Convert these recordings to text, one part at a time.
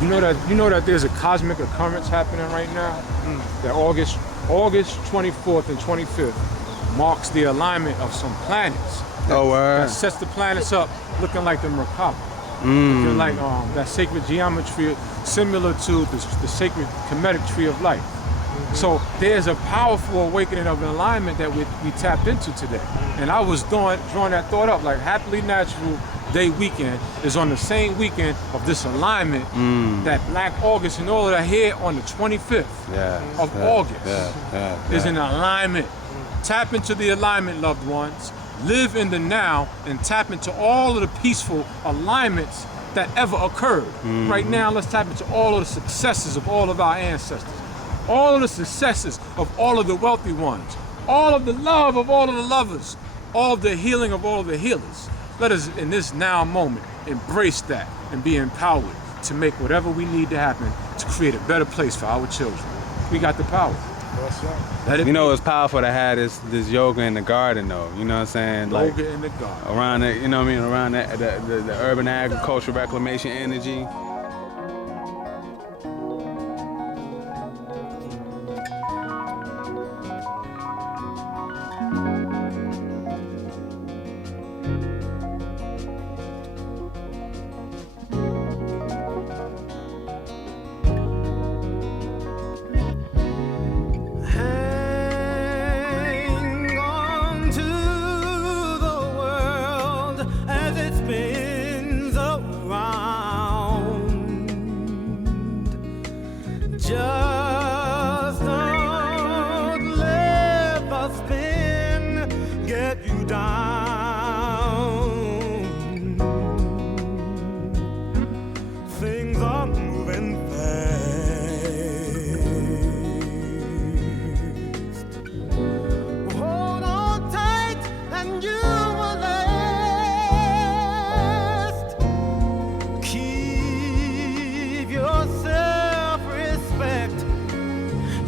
You know that there's a cosmic occurrence happening right now. That August 24th and 25th marks the alignment of some planets. That sets the planets up looking like the Merkaba. Looking like that sacred geometry similar to the sacred Kemetic tree of life. So there's a powerful awakening of alignment that we tapped into today. And I was drawing that thought up, like Happily Natural Day weekend is on the same weekend of this alignment that Black August and all of that here on the 25th of August is in alignment. Tap into the alignment, loved ones. Live in the now and tap into all of the peaceful alignments that ever occurred. Right now, let's tap into all of the successes of all of our ancestors. All of the successes of all of the wealthy ones. All of the love of all of the lovers. All of the healing of all of the healers. Let us, in this now moment, embrace that and be empowered to make whatever we need to happen to create a better place for our children. We got the power. You know, it's powerful to have this yoga in the garden, though. You know what I'm saying? Like, yoga in the garden. Around it, you know what I mean? Around that, the urban agriculture reclamation energy. Just don't let the spin get you down. Things are moving fast. Hold on tight and you will last. Keep yourself respect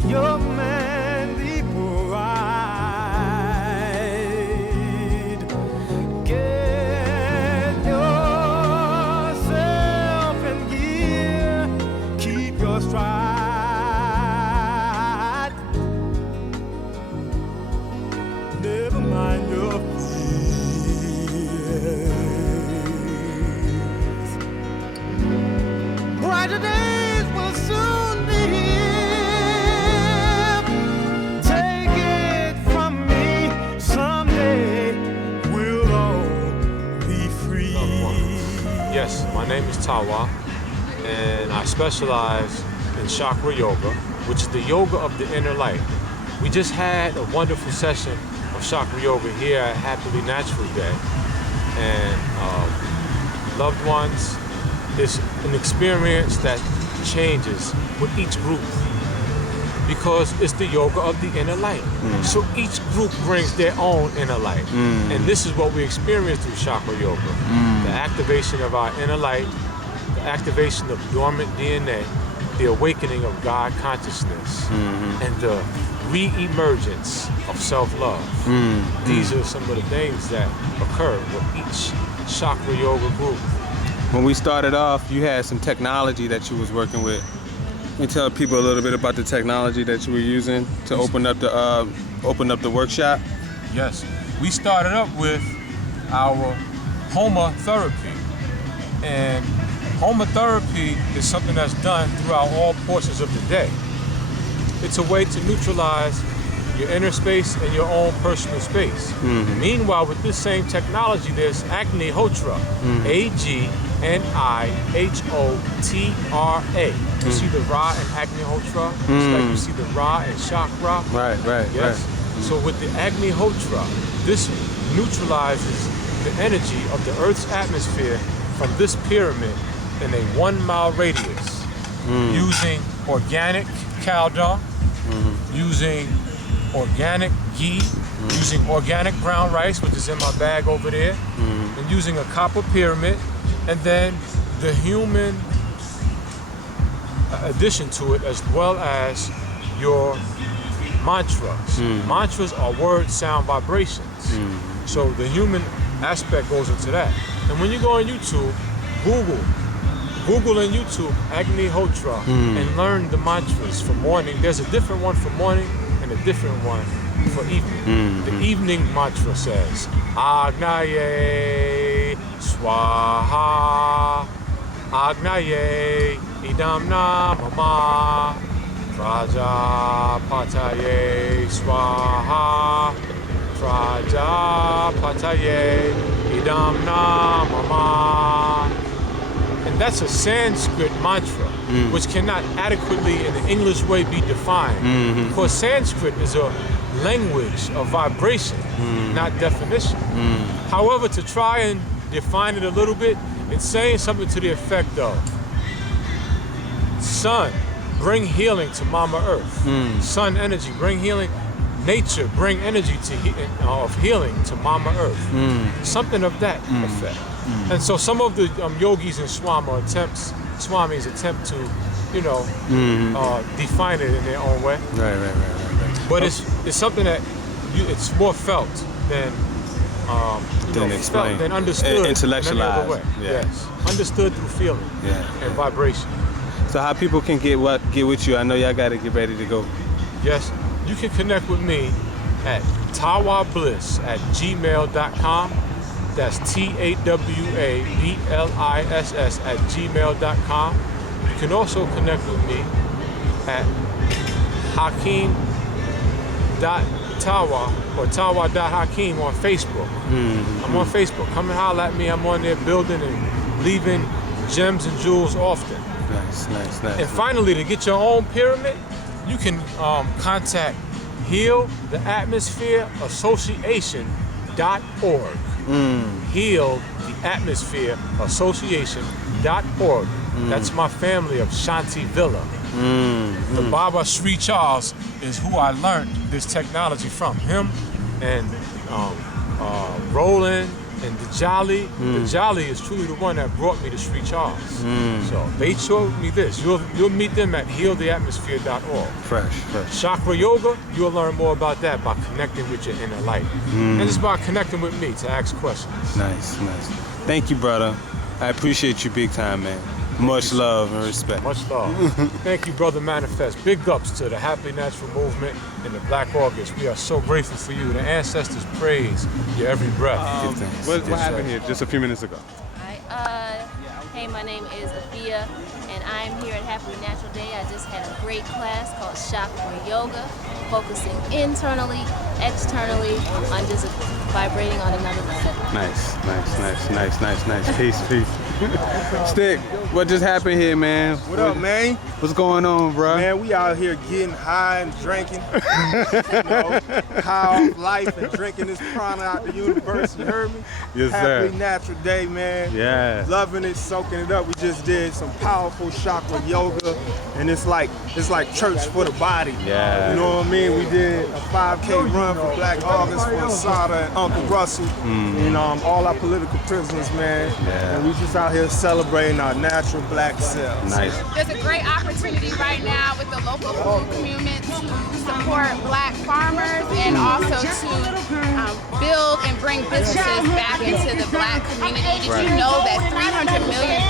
your manly pride. Get yourself in gear. Keep your stride. Never mind your fears. Brighter days will soon be here. Take it from me, someday we'll all be free. Yes, my name is Tawa, and I specialize in chakra yoga, which is the yoga of the inner light. We just had a wonderful session of chakra yoga here at Happily Natural Day, and loved ones, it's an experience that changes with each group because it's the yoga of the inner light. So each group brings their own inner light. And this is what we experience through chakra yoga. The activation of our inner light, the activation of dormant DNA, the awakening of God consciousness, and the re-emergence of self-love. These are some of the things that occur with each chakra yoga group. When we started off, you had some technology that you was working with. Can you tell people a little bit about the technology that you were using to open up the workshop? Yes, we started up with our homotherapy, and homotherapy is something that's done throughout all portions of the day. It's a way to neutralize your inner space and your own personal space. Meanwhile, with this same technology, there's Agnihotra, Agnihotra. You see the Ra and Agnihotra, just like you see the Ra and Chakra. Right. Yes. So with the Agnihotra, this neutralizes the energy of the Earth's atmosphere from this pyramid in a 1 mile radius, using organic cow dung, using organic ghee, using organic brown rice, which is in my bag over there, and using a copper pyramid, and then the human addition to it, as well as your mantras. Mantras are word, sound, vibrations. So the human aspect goes into that. And when you go on YouTube, Google Google and YouTube Agni Hotra and learn the mantras for morning. There's a different one for morning and a different one for evening. The evening mantra says Agnaye Swaha Agnaye Idam Namama Prajapataye Swaha Prajapataye Idam Namama. And that's a Sanskrit mantra, which cannot adequately in the English way be defined. Because Sanskrit is a language of vibration, not definition. However, to try and define it a little bit, it's saying something to the effect of, sun, bring healing to Mama Earth. Sun energy, bring healing. Nature, bring energy of healing to Mama Earth. Something of that effect. And so some of the yogis in Swamis attempt to, define it in their own way. Right. But it's something that it's more felt than explained, than understood, intellectualized. In any other way. Yes, understood through feeling and vibration. So how people can get with you? I know y'all got to get ready to go. Yes, you can connect with me at tawabliss@gmail.com. That's TAWABLISS@gmail.com. You can also connect with me at hakeem.tawa or tawa.hakeem on Facebook. I'm on Facebook. Come and holler at me. I'm on there building and leaving gems and jewels often. Nice. And finally, to get your own pyramid, you can contact Heal the Atmosphere Association.org. Heal the Atmosphere Association.org. That's my family of Shanti Villa. The Baba Sri Charles is who I learned this technology from. Him and Roland and Djali. Djali is truly the one that brought me to Sri Charles. So they showed me this. You'll meet them at healtheatmosphere.org. Fresh. Chakra yoga, you'll learn more about that by connecting with your inner light. And it's by connecting with me to ask questions. Nice. Thank you, brother. I appreciate you big time, man. Much love and respect. Much love. Thank you, Brother Manifest. Big ups to the Happy Natural Movement and the Black August. We are so grateful for you. The ancestors praise your every breath. What happened here just a few minutes ago? Hey, my name is Afia, and I'm here at Happy Natural Day. I just had a great class called Chakra Yoga, focusing internally, externally, on just vibrating on another level. Nice. Peace. Stick, what just happened here, man? What up, man? What's going on, bro? Man, we out here getting high and drinking. High off life and drinking this prana out the universe. You heard me? Yes, sir. Happy Natural Day, man. Yeah. Loving it, soaking it up. We just did some powerful chakra yoga, and it's like church for the body. Yeah. You know what I mean? We did a 5K run for Black August for Asada and Uncle Russell, and all our political prisoners, man. Yeah. And we just out here celebrating our natural black selves. Nice. There's a great opportunity right now with the local food movement to support black farmers and also to build and bring businesses back into the black community. Did you know that $300 million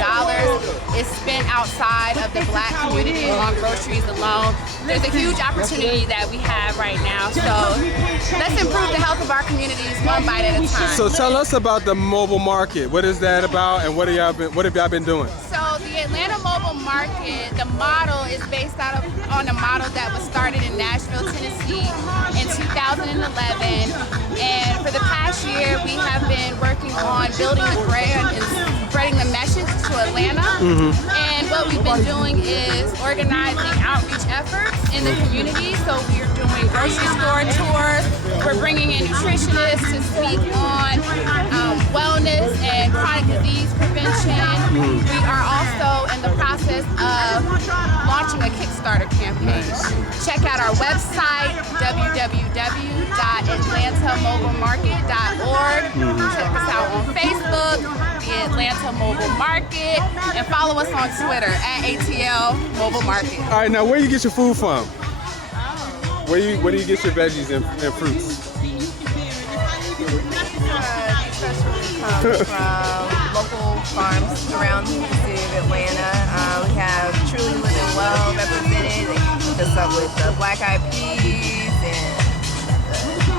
is spent outside of the black community on groceries alone? There's a huge opportunity that we have right now. So let's improve the health of our communities one bite at a time. So tell us about the mobile market. What is that about, and what have y'all been doing? So the Atlanta Mobile Market, the model is based on a model that was started in Nashville, Tennessee in 2011. And for the past year, we have been working on building the brand and spreading the message to Atlanta. And what we've been doing is organizing outreach efforts in the community. So we're doing grocery store tours. We're bringing in nutritionists to speak on wellness and chronic disease prevention. We are also in the process of launching a Kickstarter campaign. Check out our website, www.atlantamobilemarket.org. Check us out on Facebook, the Atlanta Mobile Market, and follow us on Twitter at ATL Mobile Market. All right, now where you get your food from? Where do you get your veggies and fruits? Especially comes from local farms around the city of Atlanta. We have Truly Living Well represented. They hooked us up with black eyed peas and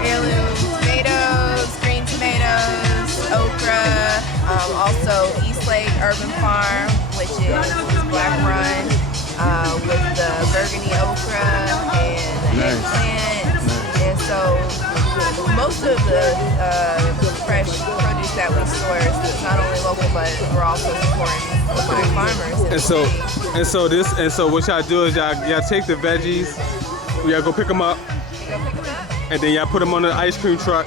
heirloom tomatoes, green tomatoes, okra. Also Eastlake Urban Farm, which is black run, with the burgundy okra and the eggplant. And so most of the fresh produce that we source is not only local, but we're also supporting black farmers. And so what y'all do is y'all take the veggies, y'all go pick them up, and then y'all put them on the ice cream truck,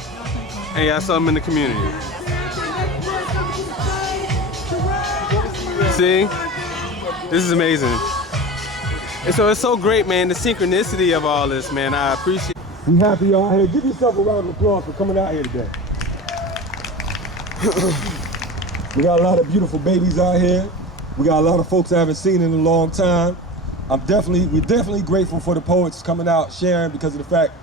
and y'all sell them in the community. See? This is amazing. And so it's so great, man, the synchronicity of all this, man. I appreciate it. We happy y'all here. Give yourself a round of applause for coming out here today. We got a lot of beautiful babies out here. We got a lot of folks I haven't seen in a long time. We're definitely grateful for the poets coming out sharing, because of the fact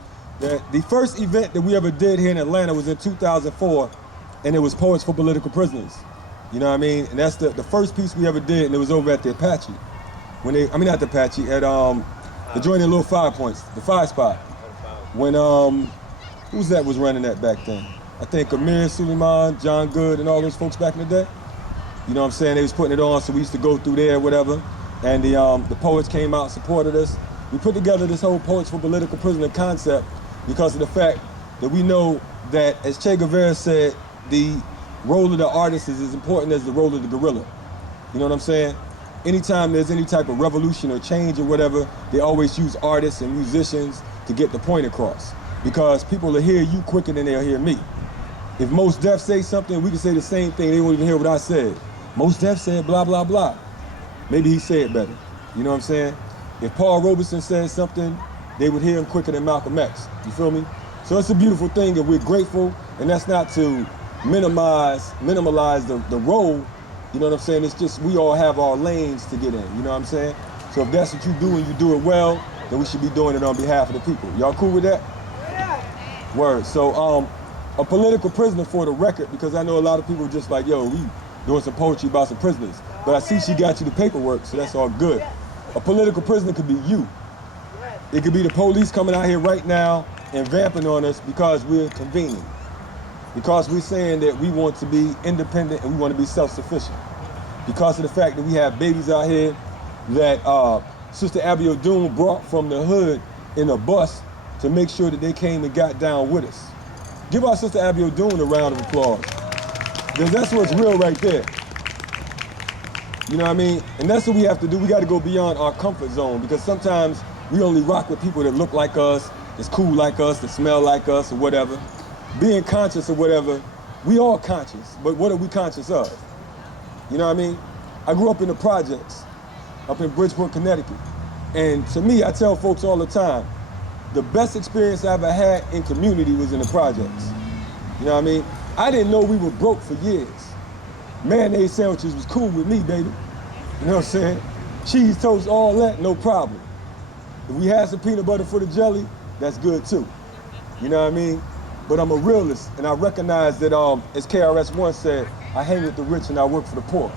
that the first event that we ever did here in Atlanta was in 2004, and it was Poets for Political Prisoners. You know what I mean? And that's the first piece we ever did, and it was over at the Apache. Not the Apache, at the joint in Little 5 Points, the Fire Spot. When who's that was running that back then? I think Amir Suleiman, John Good, and all those folks back in the day. You know what I'm saying? They was putting it on, so we used to go through there, whatever. And the poets came out and supported us. We put together this whole Poets for Political Prisoner concept because of the fact that we know that, as Che Guevara said, the role of the artist is as important as the role of the guerrilla. You know what I'm saying? Anytime there's any type of revolution or change or whatever, they always use artists and musicians to get the point across, because people will hear you quicker than they'll hear me. If Mos Def say something, we can say the same thing. They won't even hear what I said. Mos Def said blah, blah, blah. Maybe he said better. You know what I'm saying? If Paul Robeson said something, they would hear him quicker than Malcolm X. You feel me? So it's a beautiful thing, and we're grateful, and that's not to minimize the role. You know what I'm saying? It's just we all have our lanes to get in. You know what I'm saying? So if that's what you do and you do it well, then we should be doing it on behalf of the people. Y'all cool with that? Yeah. Word. So a political prisoner, for the record, because I know a lot of people just like, yo, we doing some poetry about some prisoners. But I see she got you the paperwork, so that's all good. A political prisoner could be you. It could be the police coming out here right now and vamping on us because we're convening. Because we're saying that we want to be independent and we want to be self-sufficient. Because of the fact that we have babies out here that Sister Abby O'Doon brought from the hood in a bus to make sure that they came and got down with us. Give our Sister Abby O'Doon a round of applause. Because that's what's real right there. You know what I mean? And that's what we have to do. We got to go beyond our comfort zone, because sometimes we only rock with people that look like us, that's cool like us, that smell like us, or whatever. Being conscious or whatever, we all conscious, but what are we conscious of? You know what I mean? I grew up in the projects, up in Bridgeport, Connecticut. And to me, I tell folks all the time, the best experience I ever had in community was in the projects. You know what I mean? I didn't know we were broke for years. Mayonnaise sandwiches was cool with me, baby. You know what I'm saying? Cheese toast, all that, no problem. If we had some peanut butter for the jelly, that's good too. You know what I mean? But I'm a realist, and I recognize that, as KRS-One said, I hang with the rich and I work for the poor.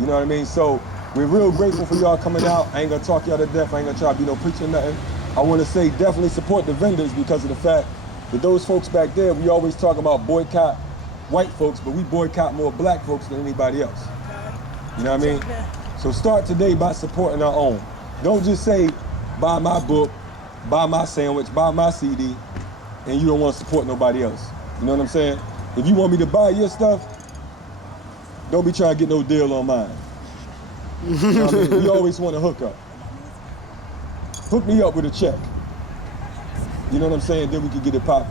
You know what I mean? So we're real grateful for y'all coming out. I ain't gonna talk y'all to death. I ain't gonna try to be no preacher or nothing. I wanna say definitely support the vendors, because of the fact that those folks back there, we always talk about boycott white folks, but we boycott more black folks than anybody else. You know what I mean? So start today by supporting our own. Don't just say, buy my book, buy my sandwich, buy my CD, and you don't want to support nobody else. You know what I'm saying? If you want me to buy your stuff, don't be trying to get no deal on mine. You know what I mean? We always want to hook up. Hook me up with a check. You know what I'm saying? Then we can get it popping.